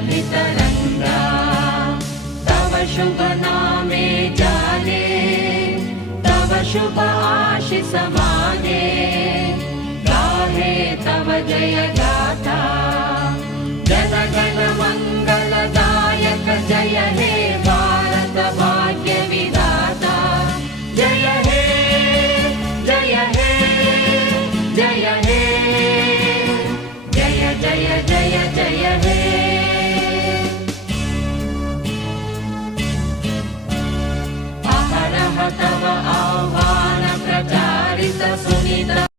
तरङ्गा तव शुभ नामे जाने तव शुभ आशीष माने गाहे तव जय गाथा जन गण मंगलदायक जय हे भारत भाग्य विधाता जय हे जय हे जय हे जय जय जय जय हे अहरह तव आह्वान प्रचारित सुनित